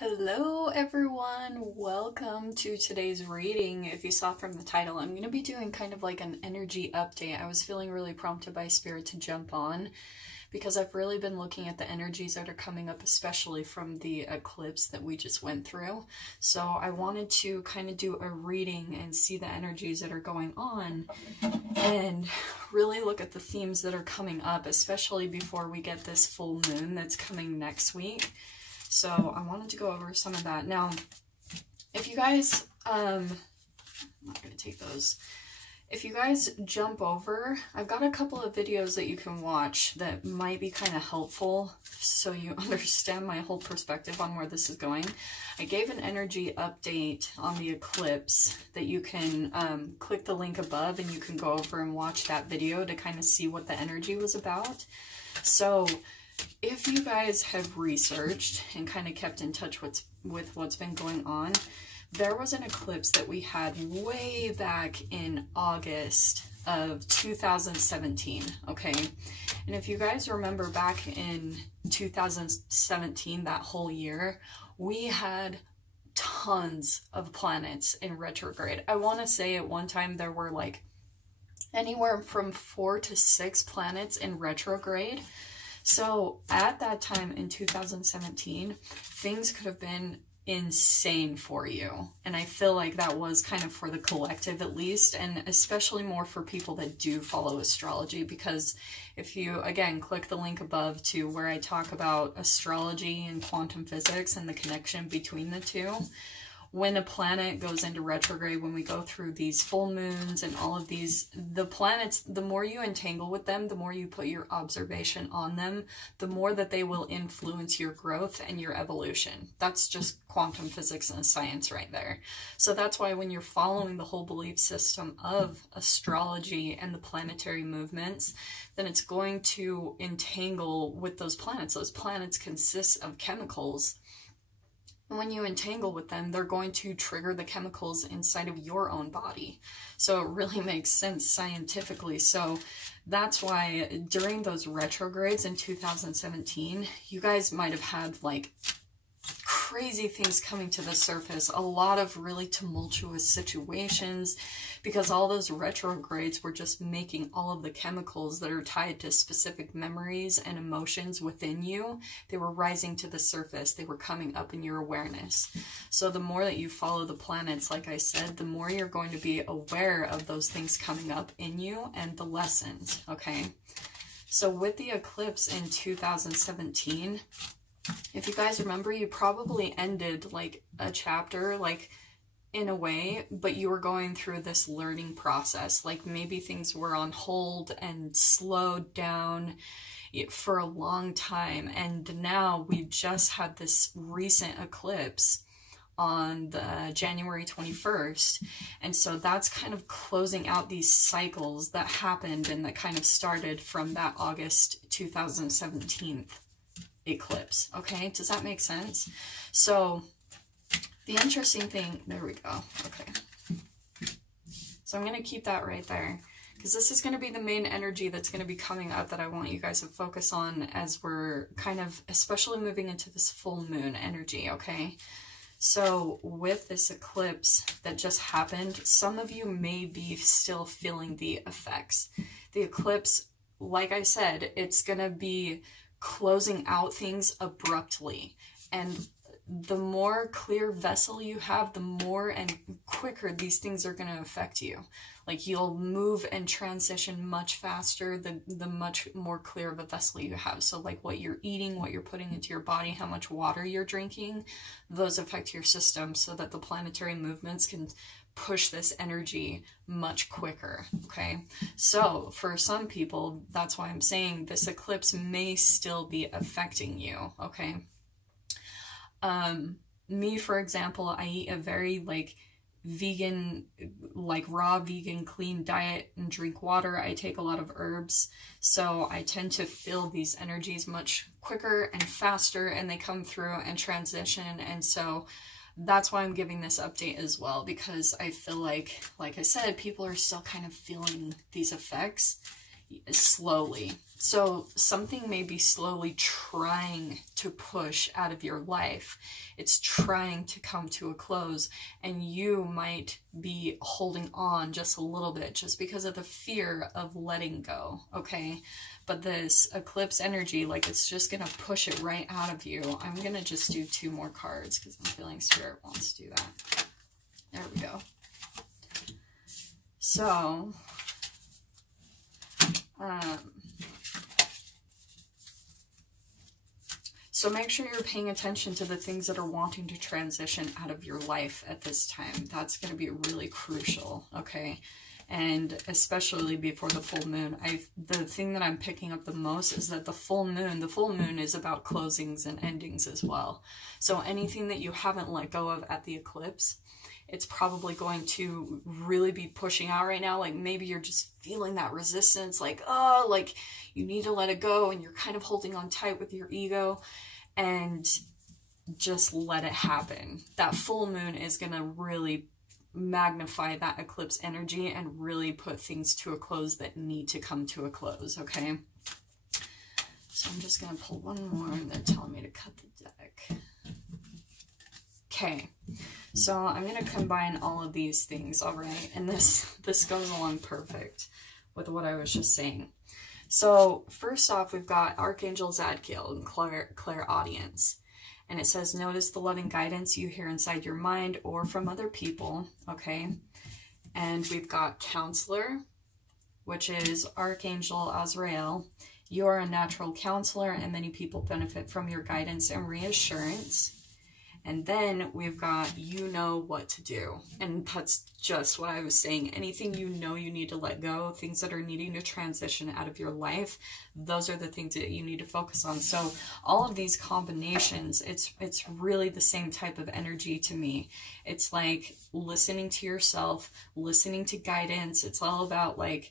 Hello everyone, welcome to today's reading. If you saw from the title, I'm going to be doing kind of like an energy update. I was feeling really prompted by Spirit to jump on because I've really been looking at the energies that are coming up, especially from the eclipse that we just went through. So I wanted to kind of do a reading and see the energies that are going on and really look at the themes that are coming up, especially before we get this full moon that's coming next week. So I wanted to go over some of that. Now, if you guys, I'm not going to take those. If you guys jump over, I've got a couple of videos that you can watch that might be kind of helpful so you understand my whole perspective on where this is going. I gave an energy update on the eclipse that you can click the link above and you can go over and watch that video to kind of see what the energy was about. So if you guys have researched and kind of kept in touch with what's been going on, there was an eclipse that we had way back in August of 2017, okay? And if you guys remember back in 2017, that whole year, we had tons of planets in retrograde. I want to say at one time there were like anywhere from 4 to 6 planets in retrograde. So at that time in 2017, things could have been insane for you. And I feel like that was kind of for the collective at least, and especially more for people that do follow astrology, because if you, again, click the link above to where I talk about astrology and quantum physics and the connection between the two, when a planet goes into retrograde, when we go through these full moons and all of these, the planets, the more you entangle with them, the more you put your observation on them, the more that they will influence your growth and your evolution. That's just quantum physics and science right there. So that's why when you're following the whole belief system of astrology and the planetary movements, then it's going to entangle with those planets. Those planets consist of chemicals. When you entangle with them, they're going to trigger the chemicals inside of your own body. So it really makes sense scientifically. So that's why during those retrogrades in 2017, you guys might have had like crazy things coming to the surface, a lot of really tumultuous situations, because all those retrogrades were just making all of the chemicals that are tied to specific memories and emotions within you, they were rising to the surface, they were coming up in your awareness. So the more that you follow the planets, like I said, the more you're going to be aware of those things coming up in you and the lessons, okay? So with the eclipse in 2017, if you guys remember, you probably ended like a chapter, like in a way, but you were going through this learning process. Like maybe things were on hold and slowed down for a long time. And now we've just had this recent eclipse on the January 21st. And so that's kind of closing out these cycles that happened and that kind of started from that August 2017 eclipse. Okay, does that make sense? So the interesting thing, there we go. Okay, so I'm going to keep that right there because this is going to be the main energy that's going to be coming up that I want you guys to focus on as we're kind of especially moving into this full moon energy. Okay, so with this eclipse that just happened, some of you may be still feeling the effects. The eclipse, like I said, it's going to be closing out things abruptly, and the more clear vessel you have, the more and quicker these things are going to affect you. Like you'll move and transition much faster the much more clear of a vessel you have. So like what you're eating, what you're putting into your body, how much water you're drinking, those affect your system so that the planetary movements can push this energy much quicker, okay? So for some people, that's why I'm saying this eclipse may still be affecting you, okay? Me, for example, I eat a very like vegan, like raw vegan clean diet and drink water. I take a lot of herbs, so I tend to feel these energies much quicker and faster, and they come through and transition. And so that's why I'm giving this update as well, because I feel like I said, people are still kind of feeling these effects, slowly. So something may be slowly trying to push out of your life. It's trying to come to a close, and you might be holding on just a little bit just because of the fear of letting go, okay? But this eclipse energy, like, it's just going to push it right out of you. I'm going to just do 2 more cards because I'm feeling Spirit wants to do that. There we go. So, so make sure you're paying attention to the things that are wanting to transition out of your life at this time. That's going to be really crucial, okay? And especially before the full moon. The thing that I'm picking up the most is that the full moon is about closings and endings as well. So anything that you haven't let go of at the eclipse, it's probably going to really be pushing out right now. Like, maybe you're just feeling that resistance, like, oh, like you need to let it go, and you're kind of holding on tight with your ego, and just let it happen. That full moon is going to really magnify that eclipse energy and really put things to a close that need to come to a close, okay? So I'm just going to pull one more, and they're telling me to cut the deck. Okay, so I'm going to combine all of these things, all right? And this goes along perfect with what I was just saying. So first off, we've got Archangel Zadkiel and clairaudience. And it says, notice the loving guidance you hear inside your mind or from other people, okay? And we've got Counselor, which is Archangel Azrael. You are a natural counselor, and many people benefit from your guidance and reassurance. And then we've got, you know what to do. And that's just what I was saying. Anything you know you need to let go, things that are needing to transition out of your life, those are the things that you need to focus on. So all of these combinations, it's really the same type of energy to me. It's like listening to yourself, listening to guidance. It's all about like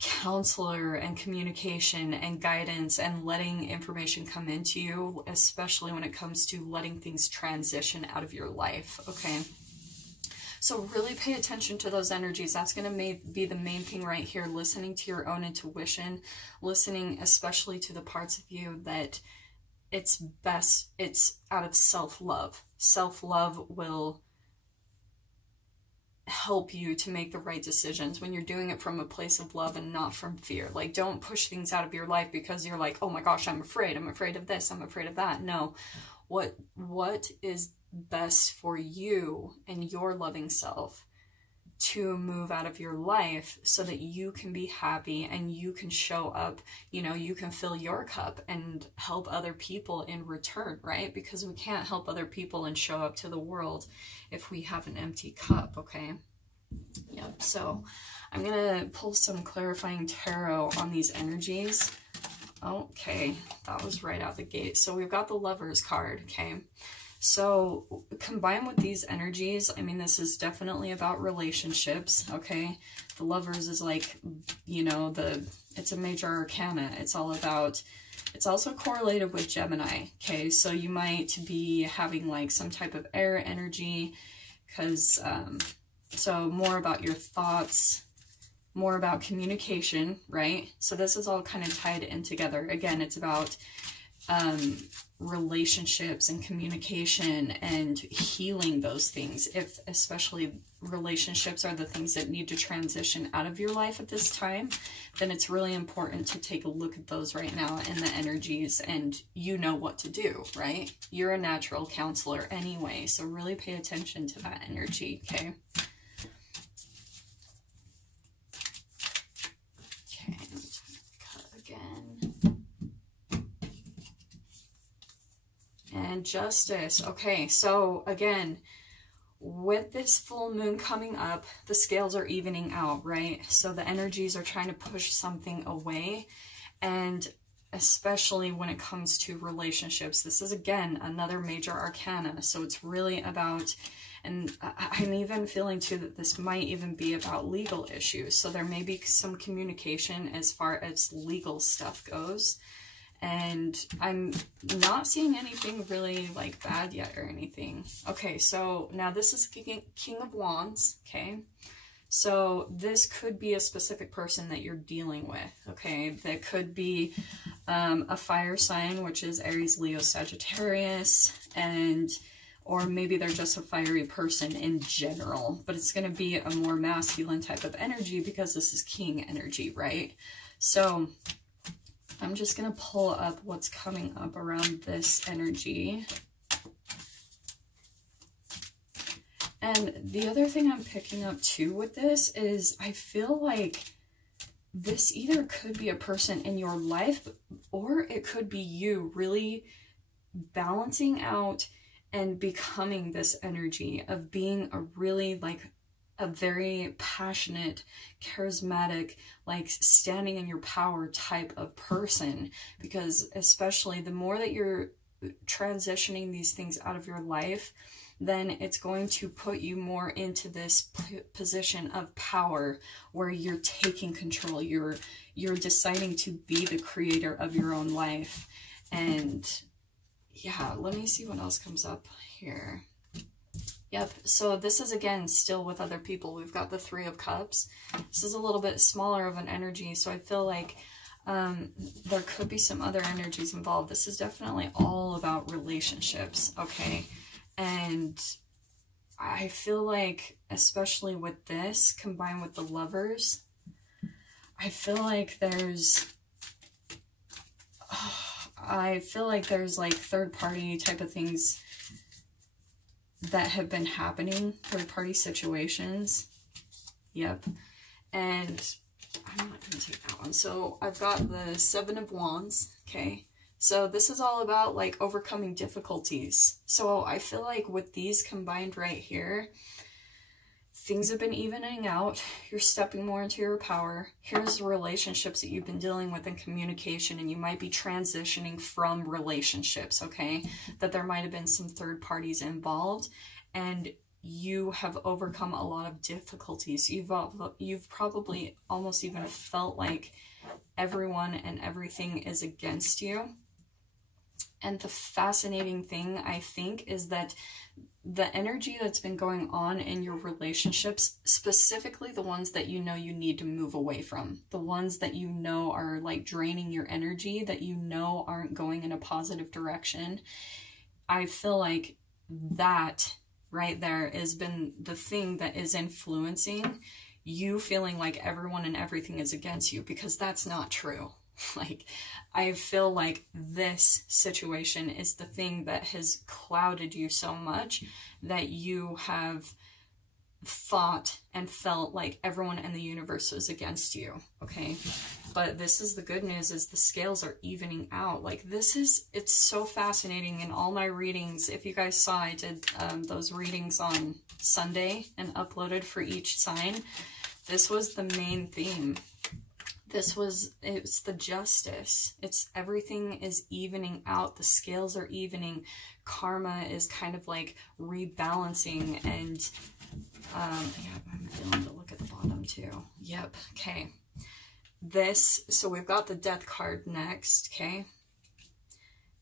counselor and communication and guidance and letting information come into you, especially when it comes to letting things transition out of your life, okay? So really pay attention to those energies. That's going to be the main thing right here, listening to your own intuition, listening especially to the parts of you that it's best, it's out of self-love. Self-love will help you to make the right decisions when you're doing it from a place of love and not from fear. Like, don't push things out of your life because you're like, oh my gosh, I'm afraid of this, I'm afraid of that. No, what is best for you and your loving self to move out of your life so that you can be happy and you can show up, you know, you can fill your cup and help other people in return, right? Because we can't help other people and show up to the world if we have an empty cup, okay? Yep, so I'm gonna pull some clarifying tarot on these energies. Okay, that was right out the gate. So we've got the Lovers card, okay? So combined with these energies, I mean, this is definitely about relationships, okay? The Lovers is like, you know, it's a major arcana. It's all about, it's also correlated with Gemini, okay? So you might be having like some type of air energy because, so more about your thoughts, more about communication, right? So this is all kind of tied in together. Again, it's about relationships and communication and healing those things. If especially relationships are the things that need to transition out of your life at this time, then it's really important to take a look at those right now and the energies, and you know what to do, right? You're a natural counselor anyway, so really pay attention to that energy, okay? And Justice. Okay, so again, with this full moon coming up, the scales are evening out, right? So the energies are trying to push something away, and especially when it comes to relationships, this is again another major arcana. So it's really about, and I'm even feeling too that this might even be about legal issues. So there may be some communication as far as legal stuff goes. And I'm not seeing anything really like bad yet or anything. Okay, so now this is King of Wands, okay? So this could be a specific person that you're dealing with, okay? That could be a fire sign, which is Aries, Leo, Sagittarius, or maybe they're just a fiery person in general, but it's going to be a more masculine type of energy because this is king energy, right? So I'm just going to pull up what's coming up around this energy. And the other thing I'm picking up too with this is I feel like this either could be a person in your life or it could be you really balancing out and becoming this energy of being a really like a very passionate, charismatic, like standing in your power type of person. Because especially the more that you're transitioning these things out of your life, then it's going to put you more into this position of power where you're taking control. You're deciding to be the creator of your own life. And yeah, let me see what else comes up here. Yep, so this is again still with other people. We've got the Three of Cups. This is a little bit smaller of an energy, so I feel like there could be some other energies involved. This is definitely all about relationships, okay? And I feel like, especially with this, combined with the Lovers, I feel like there's like third-party type of things that have been happening, third-party situations. Yep. And I'm not going to take that one. So I've got the Seven of Wands, okay? So this is all about like overcoming difficulties. So I feel like with these combined right here, things have been evening out. You're stepping more into your power. Here's the relationships that you've been dealing with in communication, and you might be transitioning from relationships, okay? That there might have been some third parties involved, and you have overcome a lot of difficulties. You've probably almost even felt like everyone and everything is against you. And the fascinating thing, I think, is that the energy that's been going on in your relationships, specifically the ones that you know you need to move away from, the ones that you know are like draining your energy, that you know aren't going in a positive direction, I feel like that right there has been the thing that is influencing you feeling like everyone and everything is against you, because that's not true. Like, I feel like this situation is the thing that has clouded you so much that you have thought and felt like everyone in the universe was against you, okay? But this is the good news, is the scales are evening out. Like, it's so fascinating. In all my readings, if you guys saw, I did those readings on Sunday and uploaded for each sign. This was the main theme. It's the justice. It's everything is evening out. The scales are evening. Karma is kind of like rebalancing. And yeah, I'm willing to look at the bottom too. Yep. Okay. So we've got the Death card next. Okay.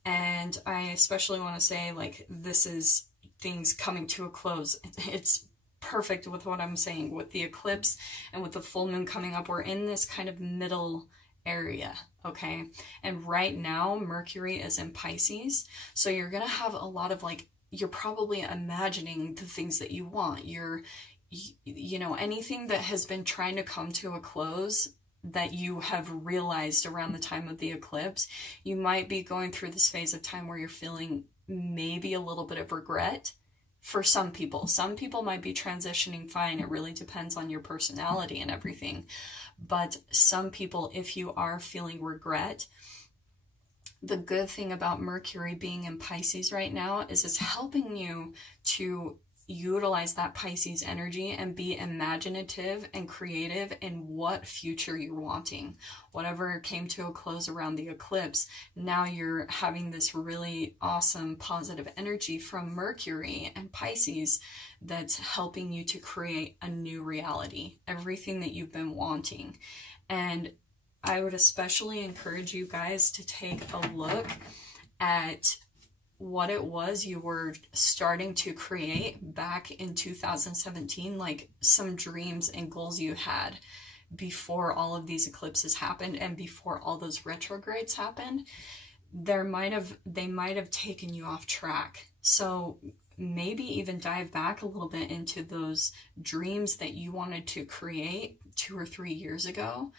And I especially want to say, like, this is things coming to a close. It's perfect with what I'm saying. With the eclipse and with the full moon coming up, we're in this kind of middle area, okay? And right now, Mercury is in Pisces, so you're gonna have a lot of, like, you're probably imagining the things that you want. You know, anything that has been trying to come to a close that you have realized around the time of the eclipse, you might be going through this phase of time where you're feeling maybe a little bit of regret. For some people might be transitioning fine. It really depends on your personality and everything. But some people, if you are feeling regret, the good thing about Mercury being in Pisces right now is it's helping you to utilize that Pisces energy and be imaginative and creative in what future you're wanting. Whatever came to a close around the eclipse, now you're having this really awesome positive energy from Mercury and Pisces that's helping you to create a new reality, everything that you've been wanting. And I would especially encourage you guys to take a look at what it was you were starting to create back in 2017, like some dreams and goals you had before all of these eclipses happened and before all those retrogrades happened, they might have taken you off track. So maybe even dive back a little bit into those dreams that you wanted to create 2 or 3 years ago.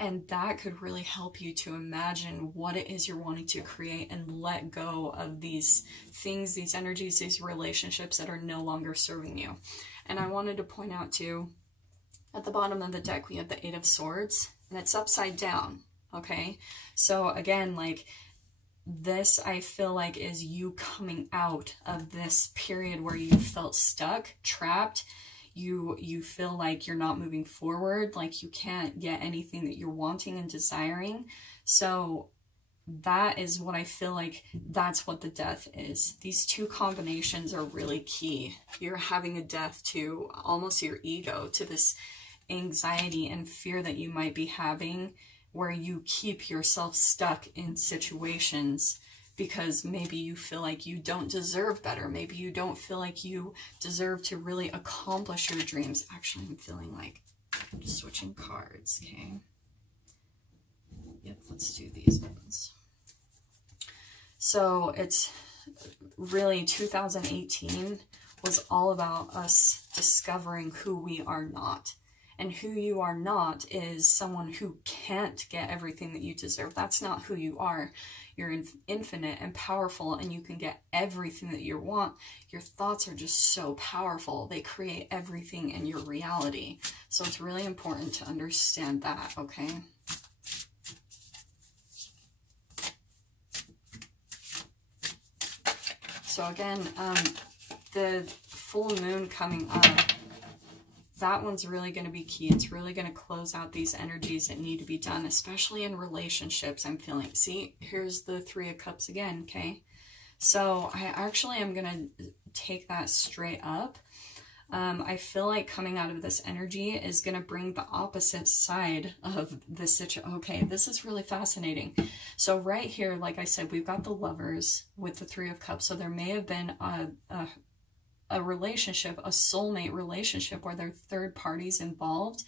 And that could really help you to imagine what it is you're wanting to create and let go of these things, these energies, these relationships that are no longer serving you. And I wanted to point out too, at the bottom of the deck, we have the 8 of Swords, and it's upside down, okay? So again, like, this I feel like is you coming out of this period where you felt stuck, trapped. You feel like you're not moving forward, like you can't get anything that you're wanting and desiring. So that is what I feel like, that's what the death is. These two combinations are really key. You're having a death to almost your ego, to this anxiety and fear that you might be having, where you keep yourself stuck in situations because maybe you feel like you don't deserve better. Maybe you don't feel like you deserve to really accomplish your dreams. Actually, I'm feeling like I'm switching cards, okay? Yep, let's do these ones. So it's really 2018 was all about us discovering who we are not. And who you are not is someone who can't get everything that you deserve. That's not who you are. You're infinite and powerful, and you can get everything that you want. Your thoughts are just so powerful. They create everything in your reality. So it's really important to understand that, okay? So again, the full moon coming up, that one's really going to be key. It's really going to close out these energies that need to be done, especially in relationships, I'm feeling. See, here's the 3 of Cups again, okay? So I actually am going to take that straight up. I feel like coming out of this energy is going to bring the opposite side of the situation. Okay, this is really fascinating. So right here, like I said, we've got the Lovers with the 3 of Cups. So there may have been a relationship, a soulmate relationship where there are third parties involved,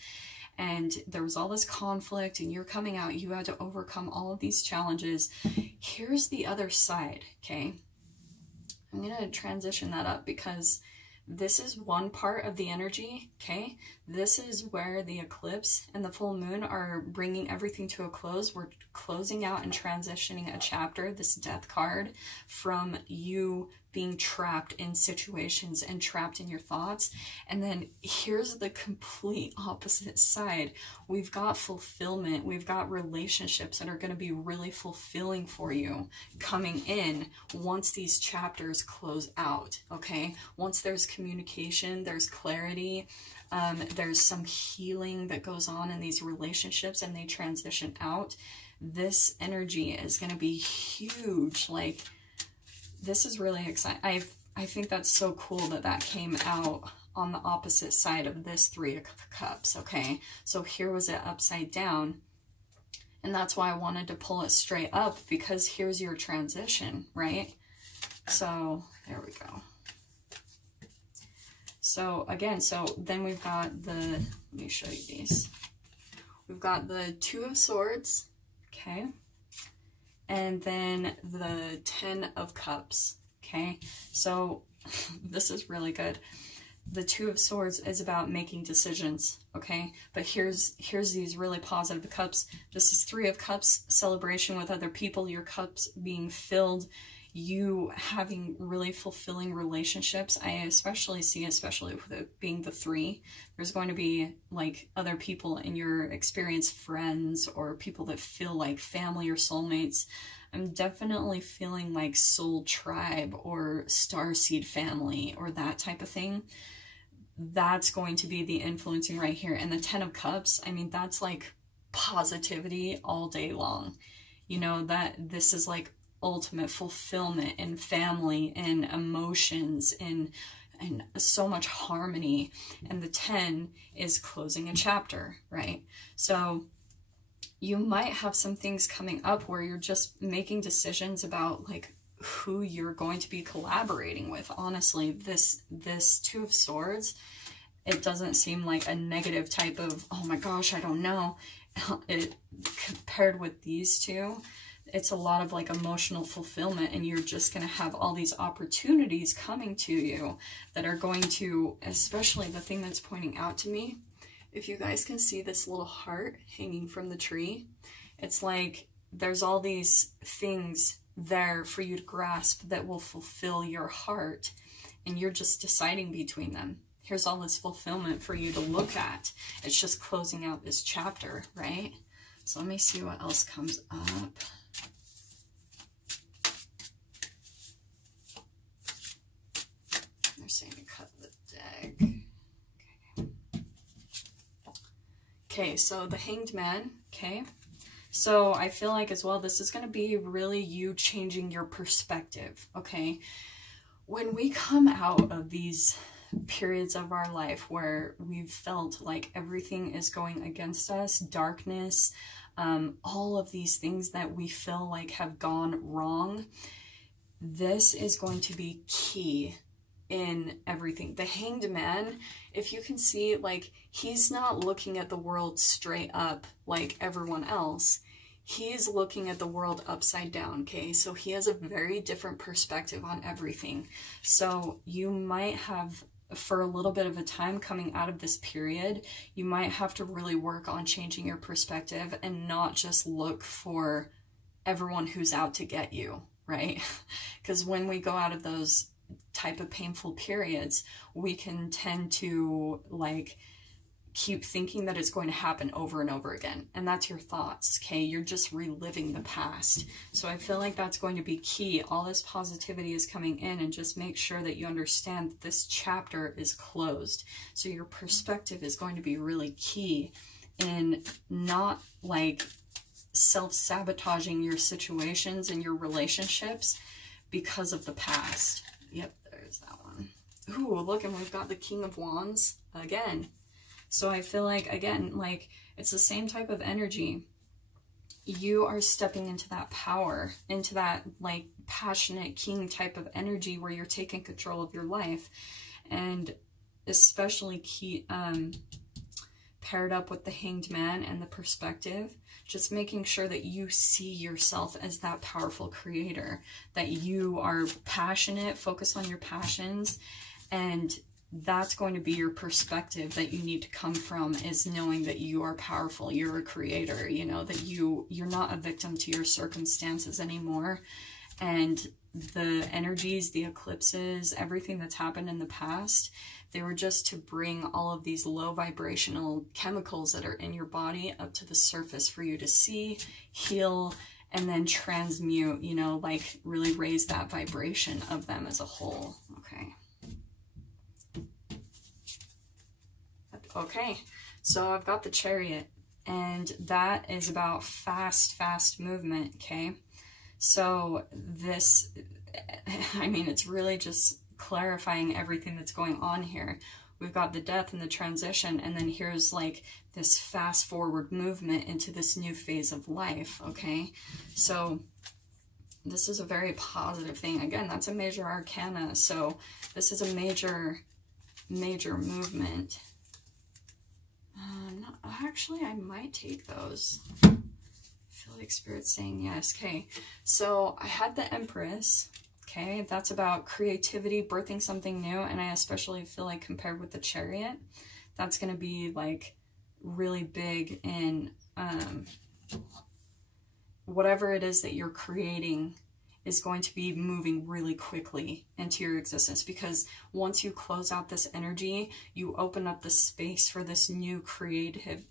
and there was all this conflict, and you're coming out, you had to overcome all of these challenges. Here's the other side, okay? I'm going to transition that up because this is one part of the energy, okay? This is where the eclipse and the full moon are bringing everything to a close. We're closing out and transitioning a chapter, this death card, from you being trapped in situations and trapped in your thoughts. And then here's the complete opposite side. We've got fulfillment. We've got relationships that are going to be really fulfilling for you coming in once these chapters close out, okay? Once there's communication, there's clarity, there's some healing that goes on in these relationships and they transition out. This energy is going to be huge. Like, this is really exciting. I think that's so cool that that came out on the opposite side of this 3 of Cups, okay? So here was it upside down, and that's why I wanted to pull it straight up, because here's your transition, right? So there we go. So again, so then we've got the, let me show you these. We've got the 2 of Swords, okay? And then the 10 of Cups, okay? So this is really good. The 2 of Swords is about making decisions, okay? But here's these really positive cups. This is 3 of Cups, celebration with other people, your cups being filled, you having really fulfilling relationships. I especially see, especially with it being the 3, there's going to be like other people in your experience, friends or people that feel like family or soulmates. I'm definitely feeling like soul tribe or starseed family or that type of thing. That's going to be the influencing right here. And the 10 of Cups, I mean, that's like positivity all day long. You know, that this is like ultimate fulfillment in family and emotions and so much harmony. And the 10 is closing a chapter, right? So you might have some things coming up where you're just making decisions about like who you're going to be collaborating with. Honestly, this Two of Swords, it doesn't seem like a negative type of, oh my gosh, I don't know. Compared with these two, it's a lot of like emotional fulfillment, and you're just going to have all these opportunities coming to you that are going to, especially the thing that's pointing out to me, if you guys can see this little heart hanging from the tree, it's like there's all these things there for you to grasp that will fulfill your heart, and you're just deciding between them. Here's all this fulfillment for you to look at. It's just closing out this chapter, right? So let me see what else comes up. They're saying to cut the deck. Okay, so the Hanged Man, okay? So I feel like as well, this is going to be really you changing your perspective, okay? When we come out of these periods of our life where we've felt like everything is going against us, darkness, all of these things that we feel like have gone wrong, this is going to be key in everything. The Hanged Man, if you can see, like, he's not looking at the world straight up like everyone else. He's looking at the world upside down, okay? So he has a very different perspective on everything. So you might have, for a little bit of a time coming out of this period, you might have to really work on changing your perspective and not just look for everyone who's out to get you, right? Because when we go out of those type of painful periods, we can tend to like keep thinking that it's going to happen over and over again, and that's your thoughts, okay? You're just reliving the past. So I feel like that's going to be key. All this positivity is coming in, and just make sure that you understand that this chapter is closed. So your perspective is going to be really key in not like self-sabotaging your situations and your relationships because of the past. Yep, there's that one. Ooh, look, and we've got the King of Wands again. So I feel like, again, like, it's the same type of energy. You are stepping into that power, into that, like, passionate king type of energy where you're taking control of your life. And especially paired up with the Hanged Man and the perspective, just making sure that you see yourself as that powerful creator, that you are passionate, focus on your passions, and that's going to be your perspective that you need to come from, is knowing that you are powerful, you're a creator, you know, that you're not a victim to your circumstances anymore. And the energies, the eclipses, everything that's happened in the past, they were just to bring all of these low vibrational chemicals that are in your body up to the surface for you to see, heal, and then transmute, you know, like really raise that vibration of them as a whole. Okay. Okay, so I've got the Chariot, and that is about fast movement, okay? So this, I mean, it's really just clarifying everything that's going on here. We've got the death and the transition, and then here's like this fast forward movement into this new phase of life, okay? So this is a very positive thing. Again, that's a major arcana, so this is a major movement. No, actually, I might take those. I feel like Spirit's saying yes. Okay, so I had the Empress. Okay, that's about creativity, birthing something new, and I especially feel like compared with the Chariot, that's going to be like really big in whatever it is that you're creating is going to be moving really quickly into your existence, because once you close out this energy, you open up the space for this new creative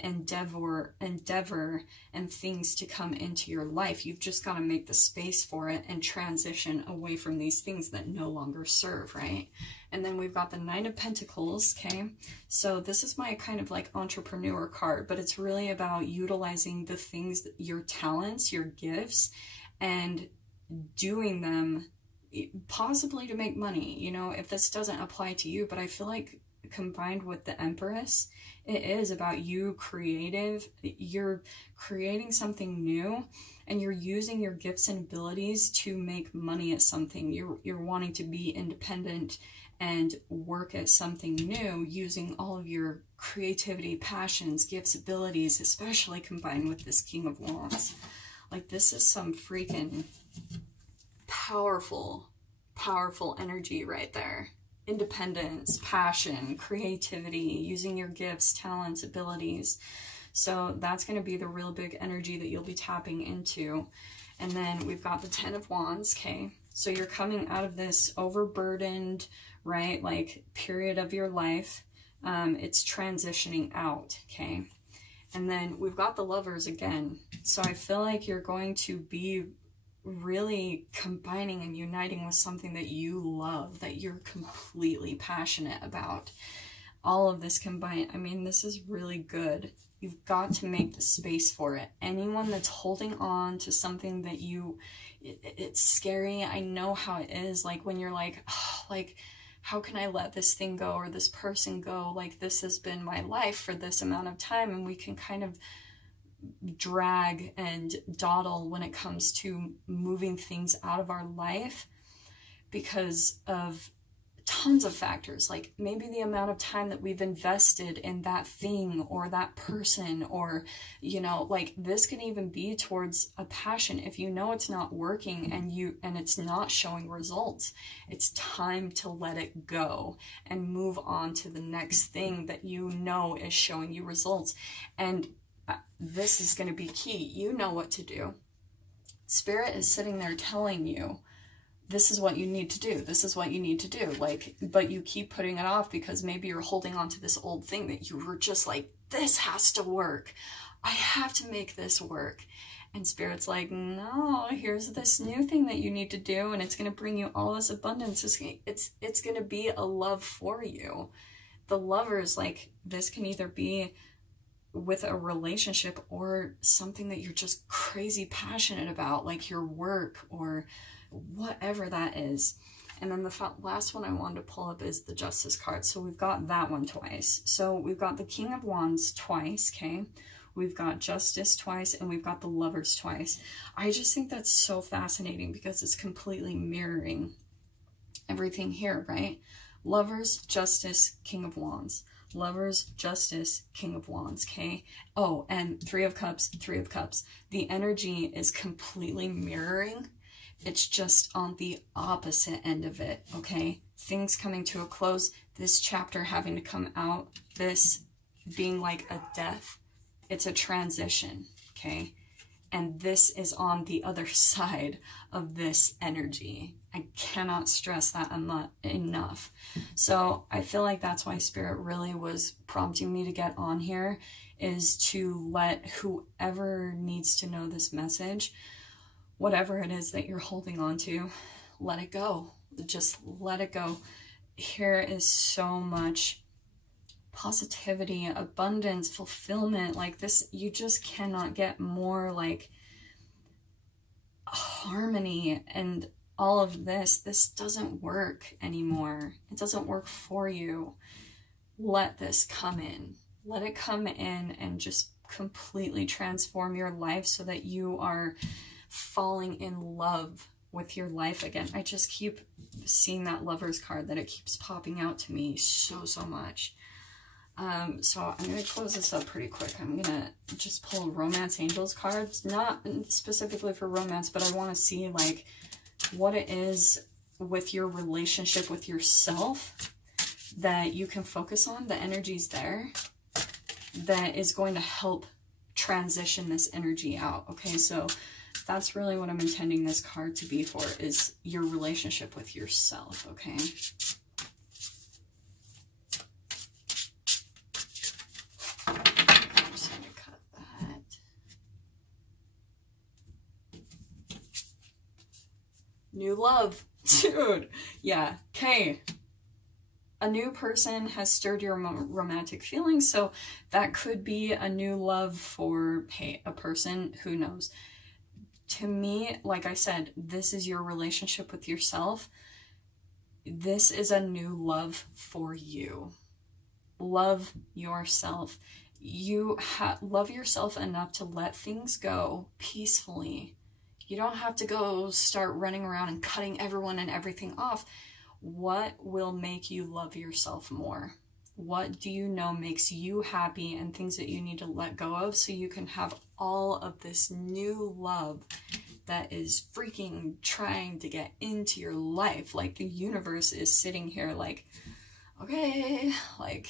endeavor and things to come into your life. You've just got to make the space for it and transition away from these things that no longer serve, right? And then we've got the Nine of Pentacles, okay? So this is my kind of like entrepreneur card, but it's really about utilizing the things, your talents, your gifts, and doing them possibly to make money. You know, if this doesn't apply to you, but I feel like combined with the Empress, it is about you creative. You're creating something new, and you're using your gifts and abilities to make money at something. You're wanting to be independent and work at something new using all of your creativity, passions, gifts, abilities, especially combined with this King of Wands. Like, this is some freaking powerful, powerful energy right there. Independence, passion, creativity, using your gifts, talents, abilities. So that's going to be the real big energy that you'll be tapping into. And then we've got the 10 of Wands, okay? So you're coming out of this overburdened, right, like, period of your life. It's transitioning out, okay? And then we've got the Lovers again. So I feel like you're going to be really combining and uniting with something that you love, that you're completely passionate about. All of this combined, I mean, this is really good. You've got to make the space for it. Anyone that's holding on to something that it's scary. I know how it is, like, when you're like, oh, like, how can I let this thing go or this person go? Like, this has been my life for this amount of time, and we can kind of drag and dawdle when it comes to moving things out of our life because of tons of factors, like maybe the amount of time that we've invested in that thing or that person, or, you know, like, this can even be towards a passion. If you know it's not working and it's not showing results, it's time to let it go and move on to the next thing that you know is showing you results. And this is going to be key. You know what to do. Spirit is sitting there telling you, this is what you need to do. This is what you need to do. Like, but you keep putting it off because maybe you're holding on to this old thing that you were just like, this has to work. I have to make this work. And Spirit's like, no, here's this new thing that you need to do, and it's going to bring you all this abundance. It's going to be a love for you. The Lovers, like, this can either be with a relationship or something that you're just crazy passionate about, like your work or whatever that is. And then the last one I wanted to pull up is the Justice card. So we've got that one twice. So we've got the King of Wands twice, okay? We've got Justice twice, and we've got the Lovers twice. I just think that's so fascinating because it's completely mirroring everything here, right? Lovers, Justice, King of Wands. Lovers, Justice, King of Wands, okay? Oh, and Three of Cups, Three of Cups. The energy is completely mirroring. It's just on the opposite end of it, okay? Things coming to a close, this chapter having to come out, this being like a death. It's a transition, okay? And this is on the other side of this energy. I cannot stress that enough. So I feel like that's why Spirit really was prompting me to get on here, is to let whoever needs to know this message, whatever it is that you're holding on to, let it go. Just let it go. Here is so much positivity, abundance, fulfillment. Like this, you just cannot get more like harmony and all of this. This doesn't work anymore. It doesn't work for you. Let this come in. Let it come in and just completely transform your life so that you are falling in love with your life again. I just keep seeing that Lovers card, that it keeps popping out to me so much. So I'm going to close this up pretty quick. I'm going to just pull Romance Angels cards, not specifically for romance, but I want to see like what it is with your relationship with yourself that you can focus on. The energy's there that is going to help transition this energy out. Okay, so that's really what I'm intending this card to be for, is your relationship with yourself, okay? I'm just going to cut that. New love. Dude. Yeah. Okay. A new person has stirred your romantic feelings, so that could be a new love for, hey, a person, who knows. To me, like I said, this is your relationship with yourself. This is a new love for you. love yourself. You love yourself enough to let things go peacefully. You don't have to go start running around and cutting everyone and everything off. What will make you love yourself more? What do you know makes you happy, and things that you need to let go of so you can have all of this new love that is freaking trying to get into your life? Like, the universe is sitting here like, okay, like,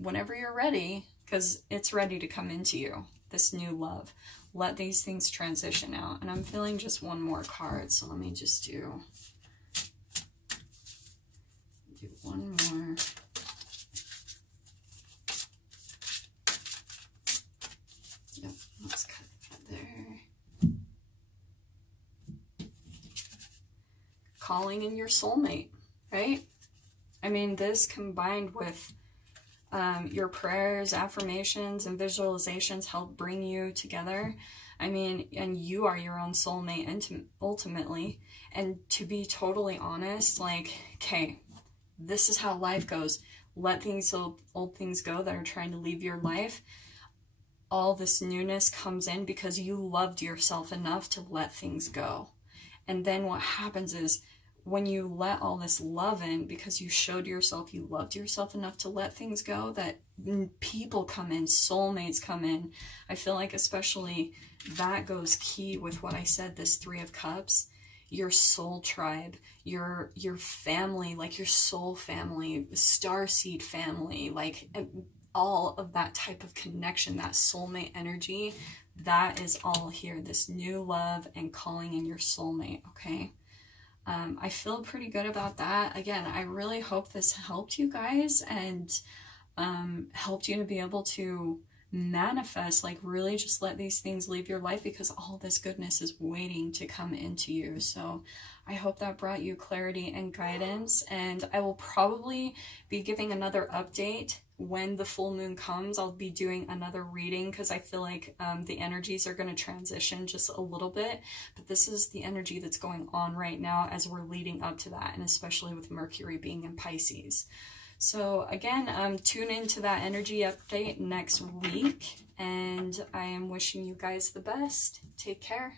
whenever you're ready, because it's ready to come into you, this new love. Let these things transition out. And I'm feeling just one more card, so let me just do one more. Yep, let's cut that there. Calling in your soulmate, right? I mean, this combined with your prayers, affirmations, and visualizations help bring you together. I mean, and you are your own soulmate ultimately. And to be totally honest, like, okay, this is how life goes. Let things, old things go that are trying to leave your life. All this newness comes in because you loved yourself enough to let things go. And then what happens is, when you let all this love in, because you showed yourself you loved yourself enough to let things go, that people come in, soulmates come in. I feel like especially that goes key with what I said, this Three of Cups. Your soul tribe, your family, like your soul family, starseed family, like all of that type of connection, that soulmate energy, that is all here. This new love and calling in your soulmate, okay? I feel pretty good about that. Again, I really hope this helped you guys and helped you to be able to manifest, like really just let these things leave your life, because all this goodness is waiting to come into you. So I hope that brought you clarity and guidance, and I will probably be giving another update when the full moon comes. I'll be doing another reading because I feel like the energies are going to transition just a little bit, but this is the energy that's going on right now as we're leading up to that, and especially with Mercury being in Pisces. So again, tune into that energy update next week, and I am wishing you guys the best. Take care.